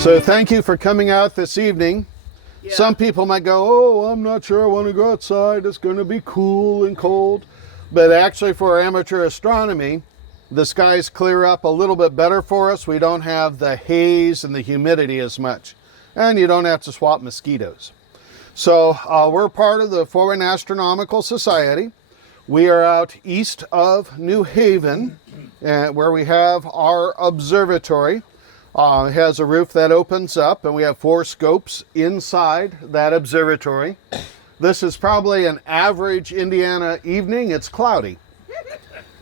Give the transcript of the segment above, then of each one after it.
So thank you for coming out this evening. Yeah. Some people might go, oh, I'm not sure I want to go outside. It's going to be cool and cold. But actually for amateur astronomy, the skies clear up a little bit better for us. We don't have the haze and the humidity as much. And you don't have to swap mosquitoes. So we're part of the Fort Wayne Astronomical Society. We are out east of New Haven, where we have our observatory. It has a roof that opens up, and we have 4 scopes inside that observatory. This is probably an average Indiana evening. It's cloudy,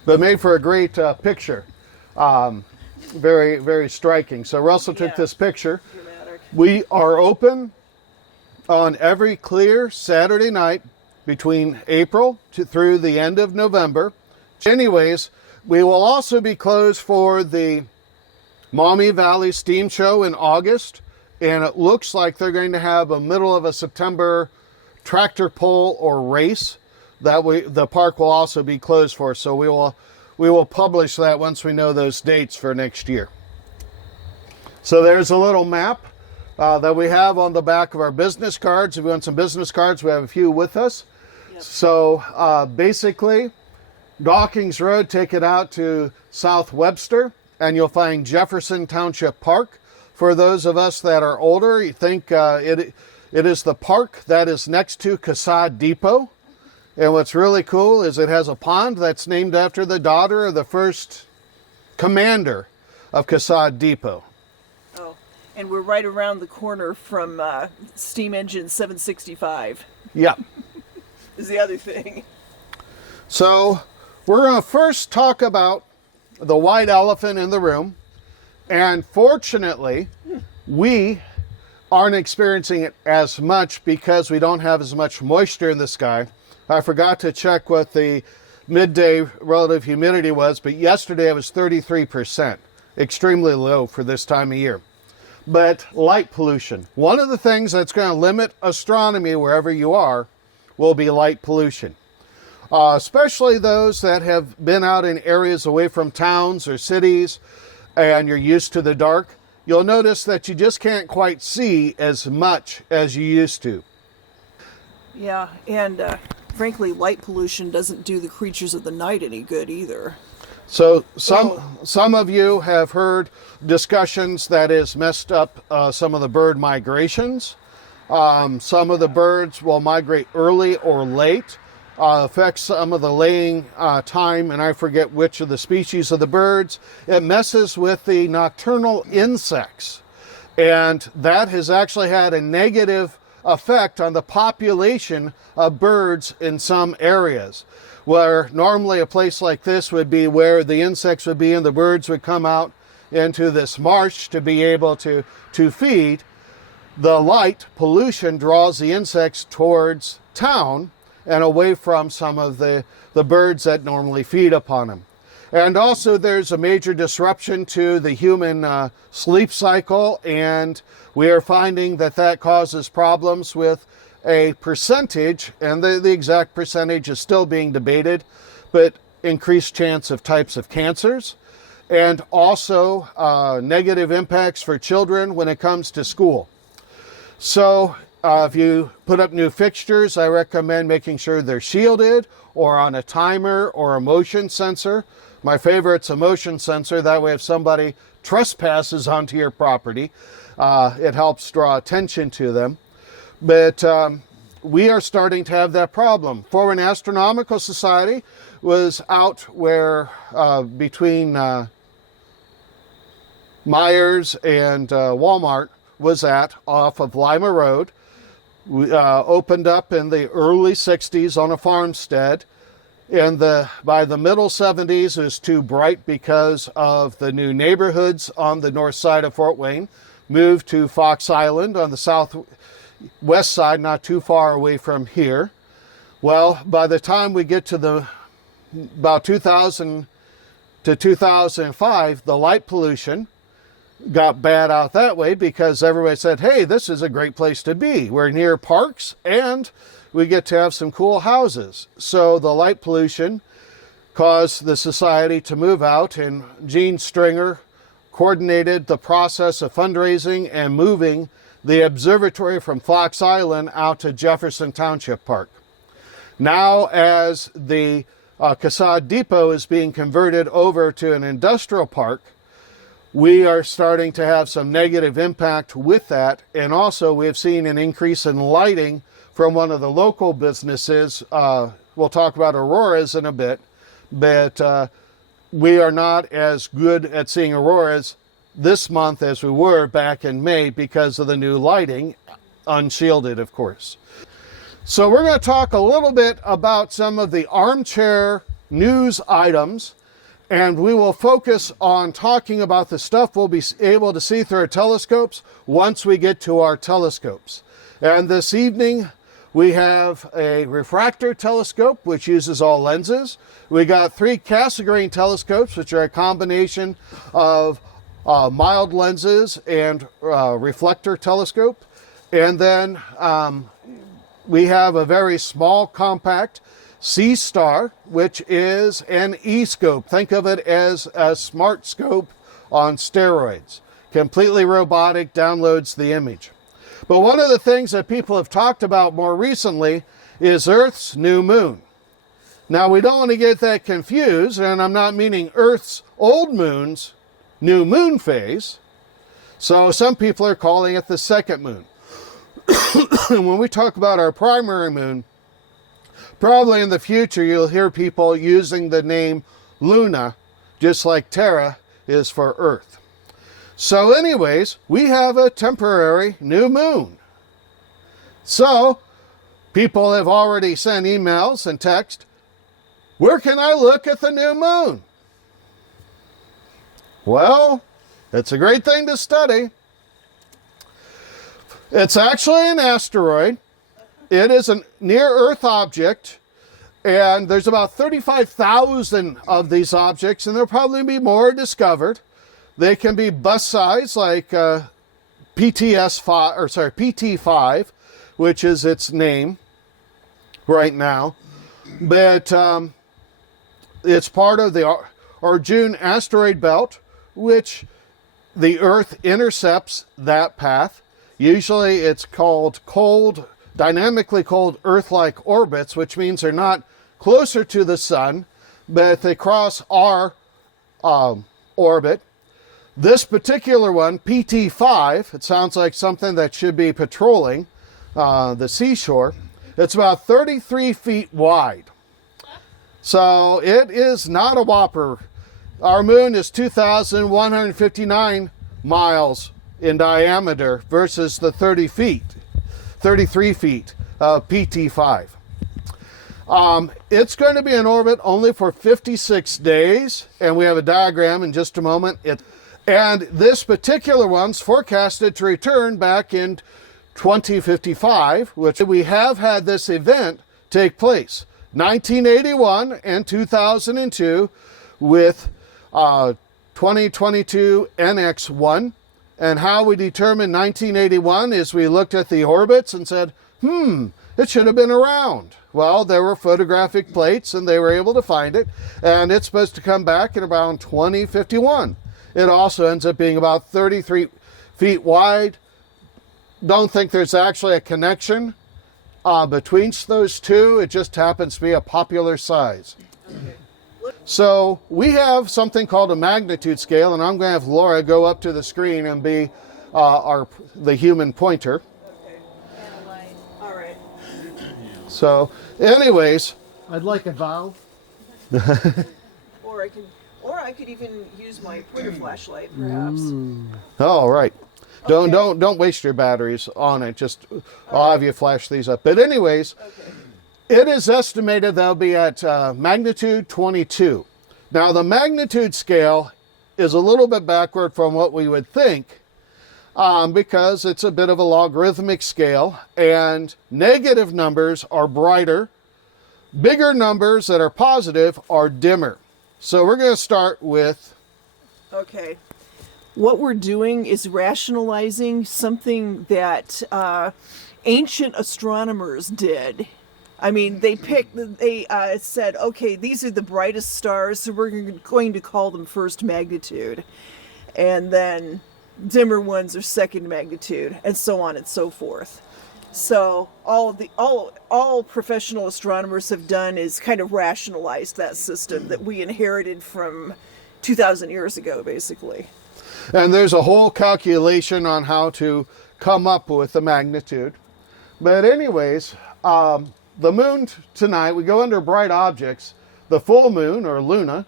but made for a great picture. Very, very striking. So Russell took this picture. Dramatic. We are open on every clear Saturday night between April through the end of November. Anyways, we will also be closed for the Maumee Valley Steam Show in August, and it looks like they're going to have a middle of a September tractor pull or race that the park will also be closed for. So we will publish that once we know those dates for next year. So there's a little map that we have on the back of our business cards. If you want some business cards, we have a few with us. Yep. So basically, Dawkins Road, take it out to South Webster, and you'll find Jefferson Township Park. For those of us that are older, you think it is the park that is next to Casad Depot. And what's really cool is it has a pond that's named after the daughter of the first commander of Casad Depot. Oh, and we're right around the corner from Steam Engine 765 Yeah. is the other thing. So we're going to first talk about the white elephant in the room. And fortunately, we aren't experiencing it as much because we don't have as much moisture in the sky. I forgot to check what the midday relative humidity was, but yesterday it was 33%, extremely low for this time of year. But light pollution, one of the things that's going to limit astronomy wherever you are will be light pollution. Especially those that have been out in areas away from towns or cities and you're used to the dark. You'll notice that you just can't quite see as much as you used to. Yeah, and frankly, light pollution doesn't do the creatures of the night any good either. So some of you have heard discussions that has messed up some of the bird migrations. Some of the birds will migrate early or late. Affects some of the laying time, and I forget which of the species of the birds. It messes with the nocturnal insects, and that has actually had a negative effect on the population of birds in some areas, where normally a place like this would be where the insects would be and the birds would come out into this marsh to be able to feed. The light pollution draws the insects towards town and away from some of the birds that normally feed upon them. And also there's a major disruption to the human sleep cycle, and we are finding that causes problems with a percentage, and the exact percentage is still being debated, but increased chance of types of cancers, and also negative impacts for children when it comes to school. So if you put up new fixtures, I recommend making sure they're shielded or on a timer or a motion sensor. My favorite's a motion sensor. That way if somebody trespasses onto your property, it helps draw attention to them. But we are starting to have that problem. Fort Wayne Astronomical Society was out where between Myers and Walmart was at off of Lima Road. We opened up in the early 60s on a farmstead. By the middle 70s, it was too bright because of the new neighborhoods on the north side of Fort Wayne. Moved to Fox Island on the southwest side, not too far away from here. Well, by the time we get to about 2000 to 2005, the light pollution got bad out that way because everybody said, hey, this is a great place to be. We're near parks and we get to have some cool houses. So the light pollution caused the society to move out, and Gene Stringer coordinated the process of fundraising and moving the observatory from Fox Island out to Jefferson Township Park. Now, as the Casad Depot is being converted over to an industrial park, we are starting to have some negative impact with that. And also we have seen an increase in lighting from one of the local businesses. We'll talk about auroras in a bit, but we are not as good at seeing auroras this month as we were back in May because of the new lighting, unshielded, of course. So we're going to talk a little bit about some of the armchair news items, and we will focus on talking about the stuff we'll be able to see through our telescopes once we get to our telescopes. And this evening we have a refractor telescope, which uses all lenses. We got 3 Cassegrain telescopes, which are a combination of mild lenses and reflector telescope. And then we have a very small, compact C-Star, which is an E-scope. Think of it as a smart scope on steroids. Completely robotic, downloads the image. But one of the things that people have talked about more recently is Earth's new moon. Now, we don't want to get that confused, and I'm not meaning Earth's old moon's new moon phase. So some people are calling it the second moon. When we talk about our primary moon, probably in the future you'll hear people using the name Luna, just like Terra is for Earth. So anyways, we have a temporary new moon. So people have already sent emails and text, where can I look at the new moon? Well, it's a great thing to study. It's actually an asteroid. It is a near-Earth object, and there's about 35,000 of these objects, and there'll probably be more discovered. They can be bus-sized, like PT5, which is its name right now. But it's part of the Arjun asteroid belt, which the Earth intercepts that path. Usually it's called dynamically cold Earth-like orbits, which means they're not closer to the sun, but they cross our orbit. This particular one, PT5, it sounds like something that should be patrolling the seashore. It's about 33 feet wide. So it is not a whopper. Our moon is 2,159 miles in diameter versus the 33 feet of PT5. It's going to be in orbit only for 56 days, and we have a diagram in just a moment. And this particular one's forecasted to return back in 2055, which we have had this event take place. 1981 and 2002 with 2022 NX1. And how we determined 1981 is we looked at the orbits and said, it should have been around. Well, there were photographic plates and they were able to find it, and it's supposed to come back in around 2051. It also ends up being about 33 feet wide. Don't think there's actually a connection between those two. It just happens to be a popular size. Okay. So we have something called a magnitude scale, and I'm going to have Laura go up to the screen and be the human pointer. Okay. All right. So, anyways, I'd like a valve. Or I could even use my pointer flashlight, perhaps. All right. Don't waste your batteries on it. Just I'll have you flash these up. But anyways. Okay. It is estimated they'll be at magnitude 22. Now, the magnitude scale is a little bit backward from what we would think because it's a bit of a logarithmic scale, and negative numbers are brighter. Bigger numbers that are positive are dimmer. So we're going to start with... Okay. What we're doing is rationalizing something that ancient astronomers did. I mean, they said, okay, these are the brightest stars, so we're going to call them first magnitude. and then dimmer ones are second magnitude, and so on and so forth. So all professional astronomers have done is kind of rationalized that system that we inherited from 2,000 years ago, basically. And there's a whole calculation on how to come up with the magnitude. But anyways, the moon tonight, we go under bright objects. The full moon, or luna,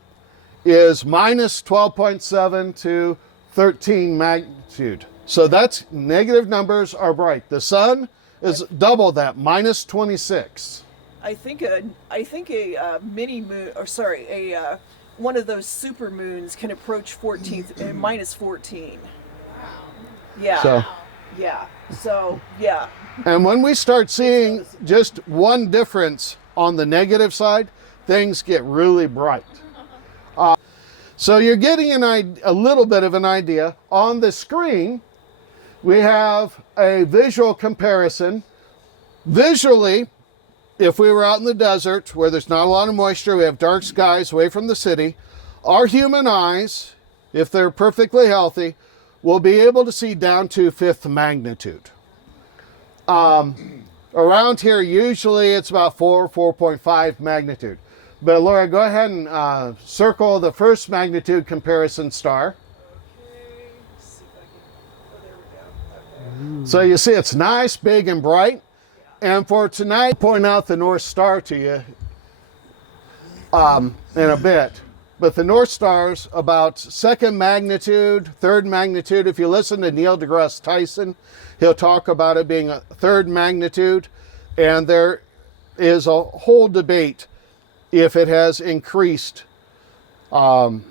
is minus 12.7 to 13 magnitude. So that's negative numbers are bright. The sun is double that, minus 26. I think a mini moon, or sorry, one of those super moons can approach 14th, minus 14. Yeah. So, yeah. So, yeah. and when we start seeing just one difference on the negative side, things get really bright. So you're getting a little bit of an idea. On the screen, we have a visual comparison. Visually, if we were out in the desert where there's not a lot of moisture, we have dark skies away from the city, our human eyes, if they're perfectly healthy, will be able to see down to 5th magnitude. Around here, usually it's about 4.5 magnitude. But Laura, go ahead and circle the 1st magnitude comparison star. Okay. Let's see if I can. Oh, there we go. Okay. So you see it's nice, big, and bright. And for tonight, I'll point out the North Star to you in a bit. But the North Star's about 2nd magnitude, 3rd magnitude. If you listen to Neil deGrasse Tyson, he'll talk about it being a 3rd magnitude. And there is a whole debate if it has increased in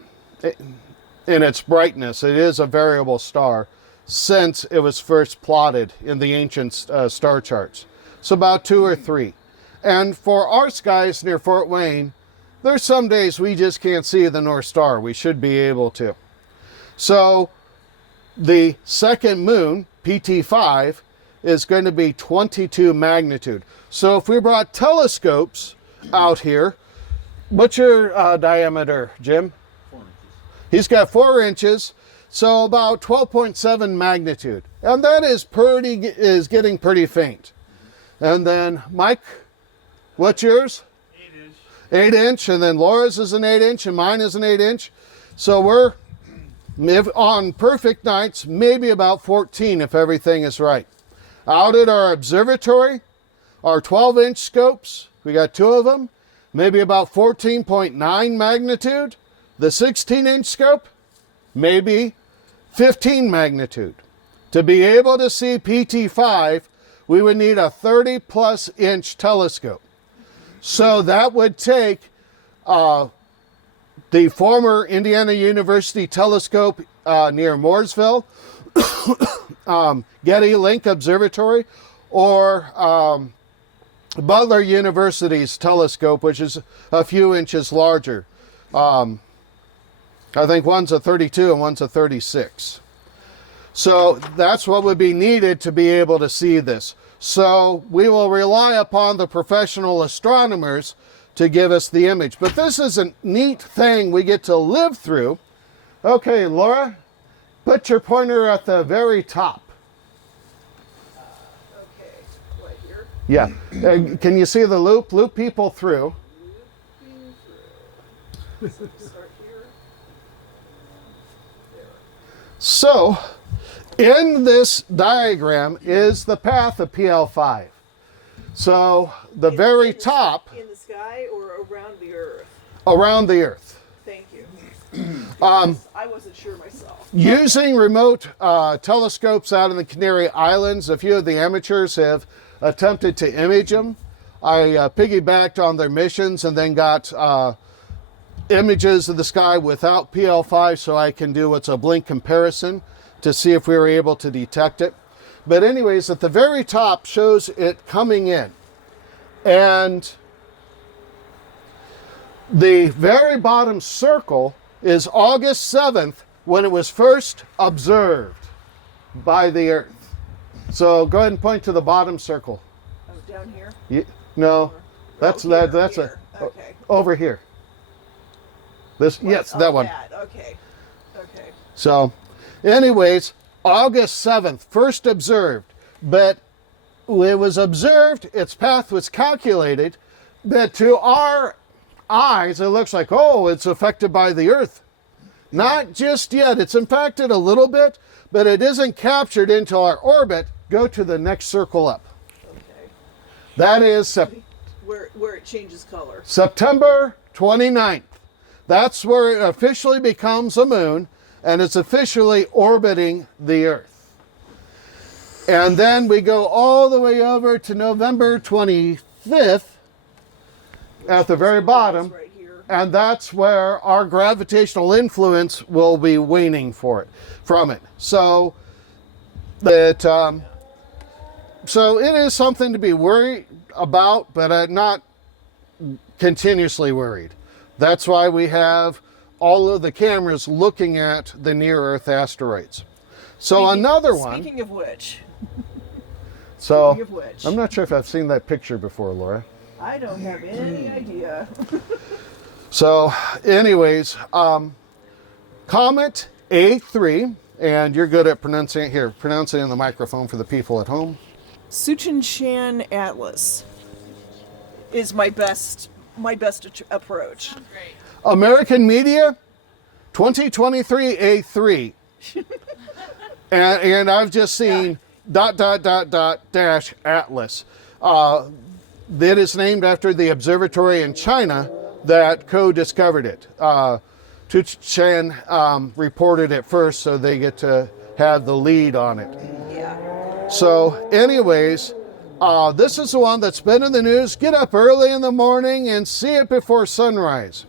its brightness. It is a variable star since it was first plotted in the ancient star charts. So about 2 or 3. And for our skies near Fort Wayne, there's some days we just can't see the North Star. We should be able to. So the 2nd moon, PT5, is going to be 22 magnitude. So if we brought telescopes out here, what's your diameter, Jim? 4 inches. He's got 4 inches, so about 12.7 magnitude. And that is getting pretty faint. And then, Mike, what's yours? 8 inch. 8 inch, and then Laura's is an 8 inch, and mine is an 8 inch. So we're, on perfect nights, maybe about 14 if everything is right. Out at our observatory, our 12-inch scopes, we got 2 of them, maybe about 14.9 magnitude. The 16-inch scope, maybe 15 magnitude. To be able to see PT5, we would need a 30-plus inch telescope. So that would take the former Indiana University telescope near Mooresville, Getty Link Observatory, or Butler University's telescope, which is a few inches larger. I think one's a 32 and one's a 36. So that's what would be needed to be able to see this. So we will rely upon the professional astronomers to give us the image. But this is a neat thing we get to live through. Okay, Laura, put your pointer at the very top. Okay, right here. Yeah. Can you see the loop? Loop people through. Looping through. So start here. There. So, in this diagram is the path of PL5. So, the very top, In the sky or around the Earth? around the Earth. Thank you. Um, I wasn't sure myself. Using remote telescopes out in the Canary Islands, a few of the amateurs have attempted to image them. I piggybacked on their missions and then got images of the sky without PL5 so I can do what's a blink comparison to see if we were able to detect it. But anyways, at the very top shows it coming in. And the very bottom circle is August 7th when it was first observed by the Earth. So go ahead and point to the bottom circle. Oh, down here? No, that's here, that's here. Okay. over here. This yes, Oh, that one. that. Okay. Okay. So Anyways, August 7th, first observed, but it was observed, its path was calculated, but to our eyes, it looks like, oh, it's affected by the Earth. Not just yet. It's impacted a little bit, but it isn't captured into our orbit. Go to the next circle up. Okay. That is Where it changes color. September 29th. That's where it officially becomes a moon, and it's officially orbiting the Earth. And then we go all the way over to November 25th at the very bottom. Right here. And that's where our gravitational influence will be waning from it. So so it is something to be worried about, but not continuously worried. That's why we have all of the cameras looking at the near-Earth asteroids. So another one. Speaking of which. So Speaking of which. I'm not sure if I've seen that picture before, Laura. I don't have any idea. So, anyways, Comet A3, and you're good at pronouncing it here. Pronounce it in the microphone for the people at home. Suchinshan Atlas is my best approach. American Media, 2023 A3. and I've just seen ... dash Atlas. It is named after the observatory in China that co-discovered it. Tuchan reported it first, so they get to have the lead on it. Yeah. So anyways, this is the one that's been in the news. Get up early in the morning and see it before sunrise.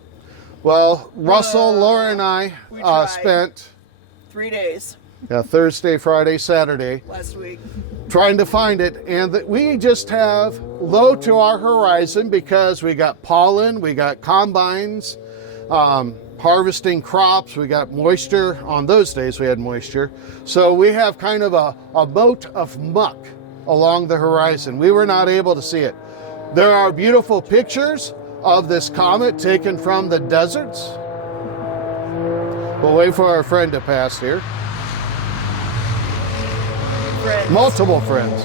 Well, Russell, Laura, and I spent 3 days Thursday, Friday, Saturday last week trying to find it, and we just have low to our horizon because we got pollen, we got combines harvesting crops, we got moisture. On those days we had moisture, so we have kind of a boat of muck along the horizon. We were not able to see it. There are beautiful pictures of this comet taken from the deserts. We'll wait for our friend to pass here. friends. Multiple friends.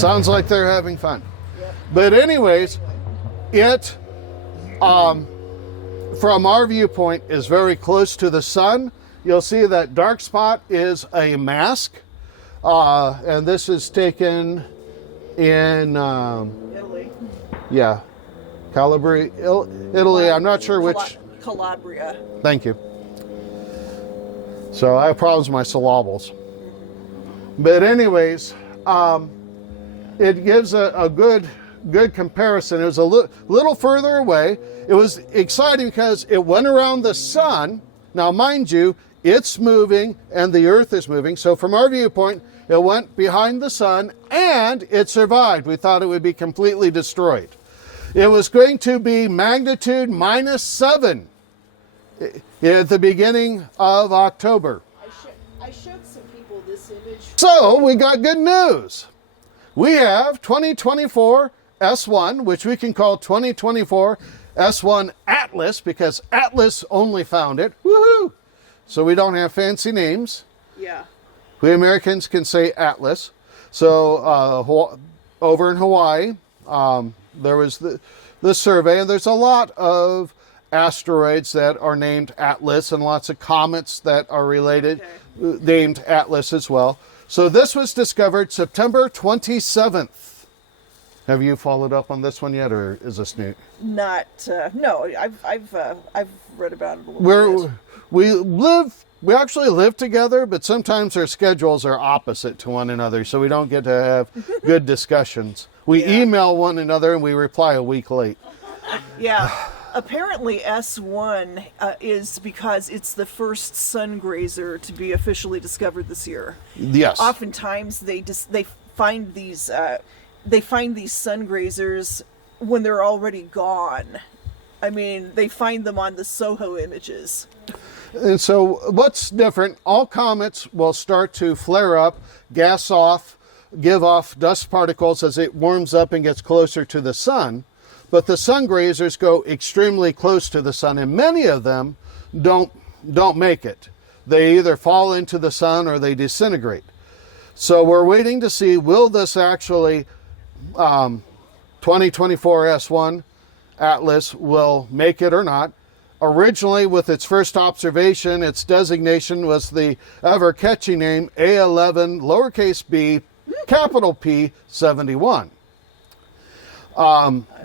Sounds like they're having fun. Yep. But anyways, it, from our viewpoint, is very close to the sun. You'll see that dark spot is a mask. And this is taken in, Italy. yeah, Calabria, Italy. I'm not sure which. Calabria. Thank you. So I have problems with my syllables. But anyways, it gives a good comparison. It was a little further away. It was exciting because it went around the sun. Now, mind you, it's moving and the Earth is moving. So from our viewpoint, it went behind the sun and it survived. We thought it would be completely destroyed. It was going to be magnitude -7 at the beginning of October. I showed some people this image. So we got good news. We have 2024 S1, which we can call 2024 S1 Atlas because Atlas only found it. Woohoo! So we don't have fancy names. Yeah. We Americans can say Atlas. So over in Hawaii, there was the survey, and there's a lot of asteroids that are named Atlas and lots of comets that are related, named Atlas as well. So this was discovered September 27th. Have you followed up on this one yet, or is this new? Not no. I've read about it a little bit. We actually live together, but sometimes our schedules are opposite to one another, so we don't get to have good discussions. We email one another and we reply a week late. Yeah. Apparently S1 is because it's the first sun grazer to be officially discovered this year. Yes. Oftentimes they find these sun grazers when they're already gone. I mean, they find them on the SOHO images. And so what's different, all comets will start to flare up, gas off, give off dust particles as it warms up and gets closer to the sun. But the sun grazers go extremely close to the sun, and many of them don't make it. they either fall into the sun or they disintegrate. So we're waiting to see, will this actually, 2024 S1 Atlas will make it or not. Originally, with its first observation, its designation was the ever-catchy name A11 lowercase b capital P 71.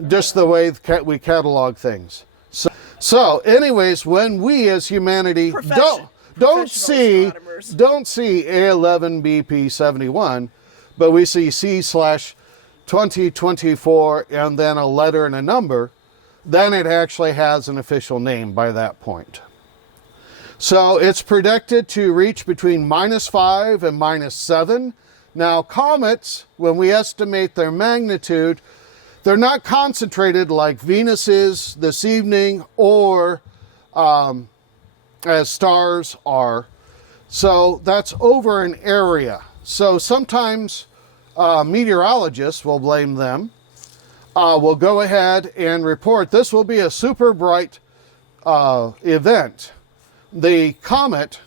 Just the way we catalog things. So anyways, when we as humanity don't see A11BP71, but we see C/2024 and then a letter and a number, then it actually has an official name by that point. So it's predicted to reach between -5 and -7. Now comets, when we estimate their magnitude, they're not concentrated like Venus is this evening or as stars are. So that's over an area. So sometimes meteorologists will blame them. We'll go ahead and report this will be a super bright event. The comet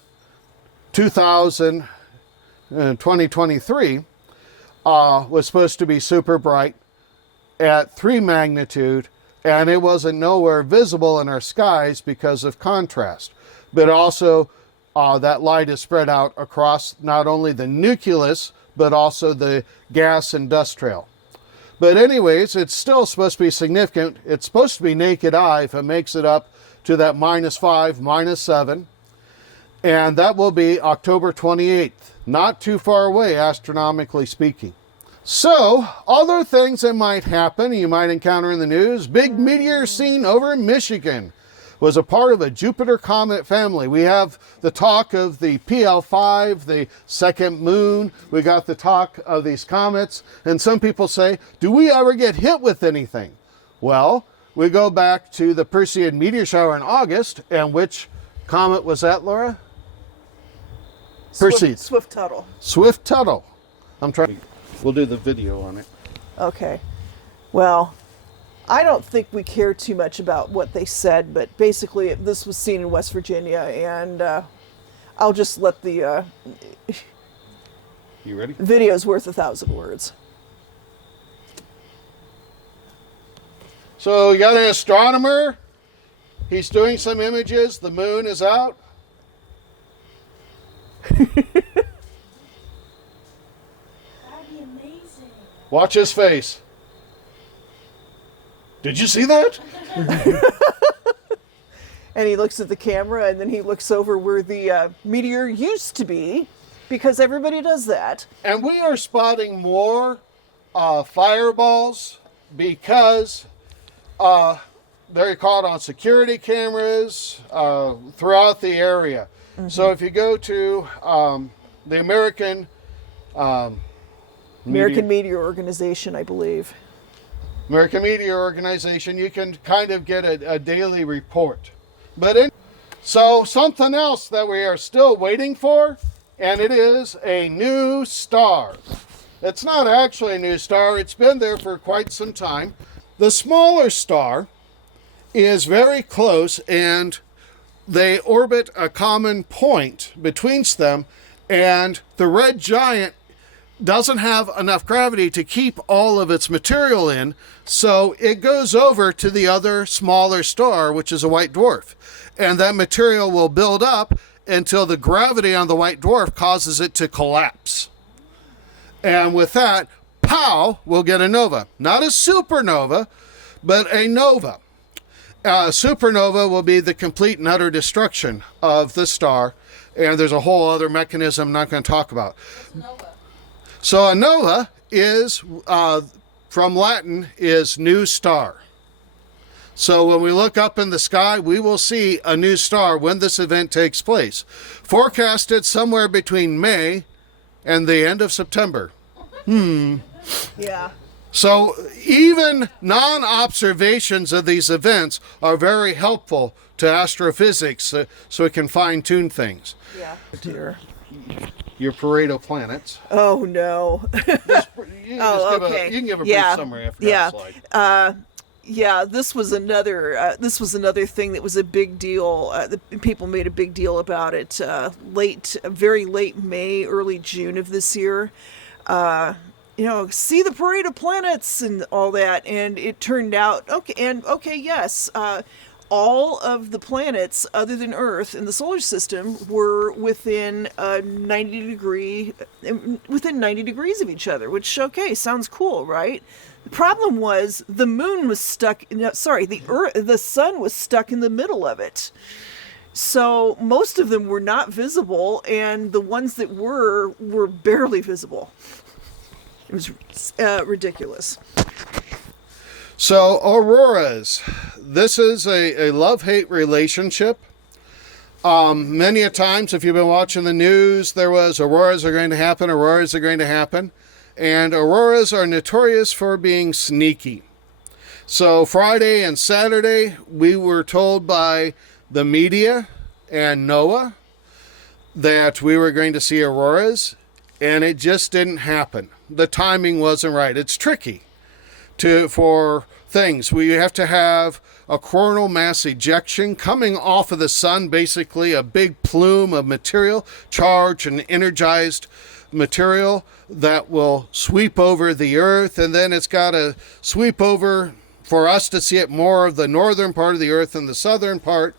2023 was supposed to be super bright at 3 magnitude, and it wasn't nowhere visible in our skies because of contrast. But also that light is spread out across not only the nucleus but also the gas and dust trail. But anyways, it's still supposed to be significant. It's supposed to be naked eye if it makes it up to that -5, -7. And that will be October 28th. Not too far away, astronomically speaking. So, other things that might happen, you might encounter in the news. Big meteor seen over in Michigan. Was a part of a Jupiter comet family. We have the talk of the PL5, the second moon. We got the talk of these comets. And some people say, do we ever get hit with anything? Well, we go back to the Perseid meteor shower in August. And which comet was that, Laura? Perseid. Swift-Tuttle. Swift-Tuttle. We'll do the video on it. Okay. Well, I don't think we care too much about what they said, but basically this was seen in West Virginia, and I'll just let the you ready? Video's worth 1,000 words. So you got an astronomer. He's doing some images. The moon is out. That'd be amazing. Watch his face. Did you see that? And he looks at the camera, and then he looks over where the meteor used to be, because everybody does that. And we are spotting more fireballs because they're caught on security cameras throughout the area. Mm-hmm. So if you go to the American Meteor Organization, I believe. American Meteor Organization, you can kind of get a daily report. So something else that we are still waiting for, and it is a new star. It's not actually a new star. It's been there for quite some time. The smaller star is very close, and they orbit a common point between them, and the red giant doesn't have enough gravity to keep all of its material in, so it goes over to the other smaller star, which is a white dwarf. And that material will build up until the gravity on the white dwarf causes it to collapse. And with that, pow, we'll get a nova. Not a supernova, but a nova. Supernova will be the complete and utter destruction of the star, and there's a whole other mechanism I'm not going to talk about. So a nova is, from Latin, is new star. So when we look up in the sky, we will see a new star when this event takes place. Forecasted somewhere between May and the end of September. Yeah. So even non-observations of these events are very helpful to astrophysics, so we can fine-tune things. Yeah. Dear. Your Pareto planets. Oh, no. You can give a brief summary after that slide. Yeah, this was another thing that was a big deal. People made a big deal about it. Very late May, early June of this year. See the parade of planets and all that, and it turned out yes. All of the planets other than Earth in the solar system were within 90 degrees of each other, which sounds cool, right? The problem was the moon was stuck. The sun was stuck in the middle of it. So most of them were not visible, and the ones that were barely visible. It was ridiculous. So auroras, this is a love-hate relationship. Many a times, if you've been watching the news, there was auroras are going to happen. And auroras are notorious for being sneaky. So Friday and Saturday, we were told by the media and NOAA that we were going to see auroras, and it just didn't happen. The timing wasn't right. It's tricky for things. We have to have a coronal mass ejection coming off of the sun, basically a big plume of material, charged and energized material that will sweep over the Earth, and then it's got to sweep over for us to see it more of the northern part of the Earth than the southern part,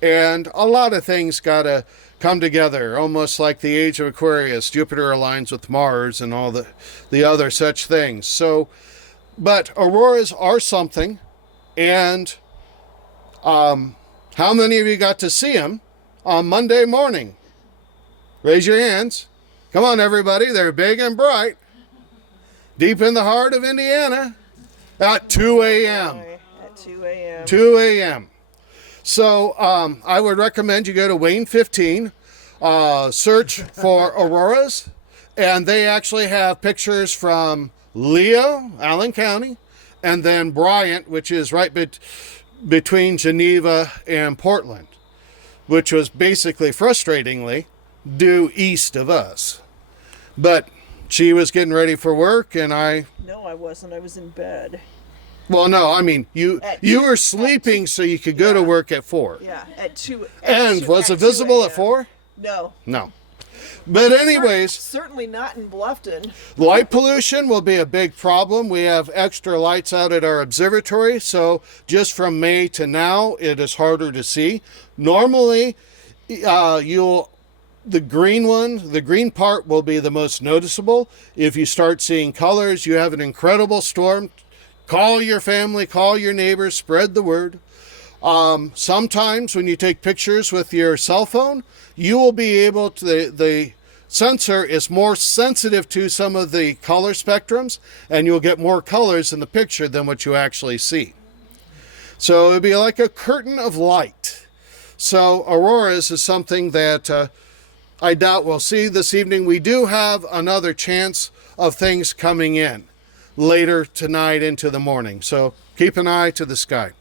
and a lot of things got to come together, almost like the age of Aquarius. Jupiter aligns with Mars and all the other such things. So, but auroras are something, and how many of you got to see them on Monday morning? Raise your hands. Come on, everybody. They're big and bright. Deep in the heart of Indiana at 2 a.m. At 2 a.m. 2 a.m. So I would recommend you go to Wayne 15, search for auroras, and they actually have pictures from Leo, Allen County, and then Bryant, which is right between Geneva and Portland, which was basically, frustratingly, due east of us. But she was getting ready for work, and No, I wasn't. I was in bed. Well, no, I mean, you were sleeping so you could go to work at 4. Yeah, at 2. And was it visible at 4? No. No. But anyways, certainly not in Bluffton. Light pollution will be a big problem. We have extra lights out at our observatory, so just from May to now, it is harder to see. Normally, the green part will be the most noticeable. If you start seeing colors, you have an incredible storm. Call your family, call your neighbors, spread the word. Sometimes when you take pictures with your cell phone, you will be able to, the sensor is more sensitive to some of the color spectrums, and you'll get more colors in the picture than what you actually see. So it'll be like a curtain of light. So auroras is something that I doubt we'll see this evening. We do have another chance of things coming in later tonight into the morning. So keep an eye to the sky.